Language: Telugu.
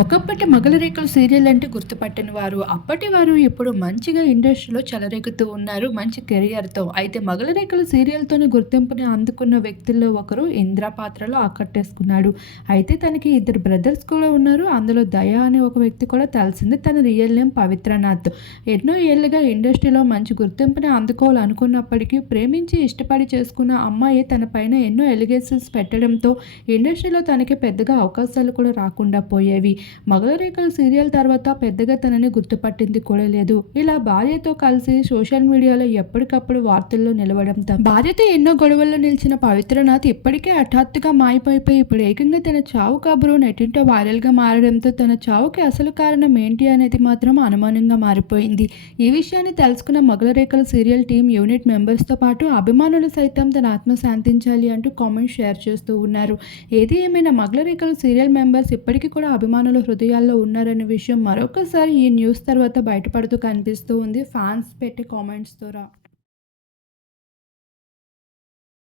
ఒకప్పటి మగల రేఖలు సీరియల్ అంటే గుర్తుపట్టని వారు అప్పటి వారు ఇప్పుడు మంచిగా ఇండస్ట్రీలో చెలరేగుతూ ఉన్నారు మంచి కెరియర్తో. అయితే మగలరేఖలు సీరియల్తోనే గుర్తింపుని అందుకున్న వ్యక్తుల్లో ఒకరు ఇంద్ర పాత్రలో ఆకట్టేసుకున్నాడు. అయితే తనకి ఇద్దరు బ్రదర్స్ కూడా ఉన్నారు. అందులో దయా అనే ఒక వ్యక్తి కూడా తెలిసింది తన రియల్ నేమ్ పవిత్రనాథ్. ఎన్నో ఏళ్ళుగా ఇండస్ట్రీలో మంచి గుర్తింపుని అందుకోవాలనుకున్నప్పటికీ ప్రేమించి ఇష్టపడి చేసుకున్న అమ్మాయి తన పైన ఎన్నో ఎలిగేషన్స్ పెట్టడంతో ఇండస్ట్రీలో తనకి పెద్దగా అవకాశాలు కూడా రాకుండా పోయేవి. మగధరేఖలు సీరియల్ తర్వాత పెద్దగా తనని గుర్తుపట్టింది కూడా లేదు. ఇలా భార్యతో కలిసి సోషల్ మీడియాలో ఎప్పటికప్పుడు వార్తల్లో నిలవడంతో భార్యతో ఎన్నో గొడవల్లో నిలిచిన పవిత్రనాథ్ ఇప్పటికే హఠాత్తుగా మాయపోయిపోయి ఇప్పుడు ఏకంగా తన చావు కబురు నెట్టింటో వైరల్గా మారడంతో తన చావుకి అసలు కారణం ఏంటి అనేది మాత్రం అనుమానంగా మారిపోయింది. ఈ విషయాన్ని తెలుసుకున్న మగలరేఖల సీరియల్ టీం యూనిట్ మెంబర్స్తో పాటు అభిమానులు సైతం తన ఆత్మ శాంతించాలి అంటూ కామెంట్స్ షేర్ చేస్తూ ఉన్నారు. ఏది ఏమైనా మగలరేఖల సీరియల్ మెంబర్స్ ఇప్పటికీ కూడా అభిమానులు అభిమానుల హృదయాల్లో ఉన్నారనే విషయం మరొకసారి ఈ న్యూస్ తర్వాత బయటపడుతూ కనిపిస్తూ ఉంది. ఫ్యాన్స్ పెట్టే కామెంట్స్ ద్వారా.